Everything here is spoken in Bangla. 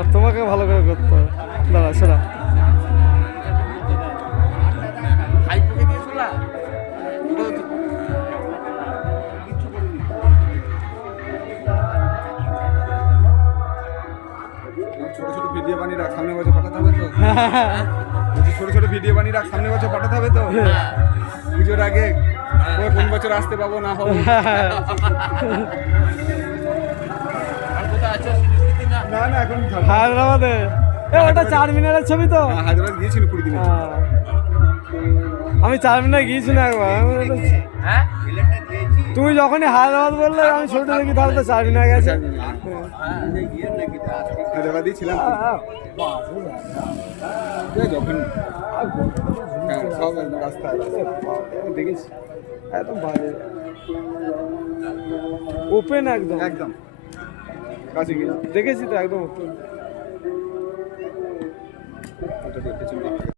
আর তোমাকে ভালো করে করতে হবে। দাঁড়া শোনা ছোট ছোট ভিডিও বানিয়ে রাখ, সামনে বছর পাঠাতে হবে তো। বলছি ছোট ছোট ভিডিও বানিয়ে রাখ, সামনে বছর পাঠাতে হবে তো। পুজোর আগে কোন বছর আসতে পাবো না পাবো। না না এখন হায়দ্রাবাদে ওটা 4 মিনারের ছবি তো। হায়দ্রাবাদ গিয়েছিল 20 দিনের জন্য। আমি 4 মিনার গিয়েছি না একবার। তুমি যখনই হায়দ্রাবাদ বললে আমি ছোট দেখি তাহলে তো 4 মিনার গেছে। হায়দ্রাবাদই ছিলাম যখন সব রাস্তায় দেখেছি একদম বাজে ওপেন একদম একদম কাছে গিয়ে দেখেছি তো একদম ওপেন। ওটা দেখেছি।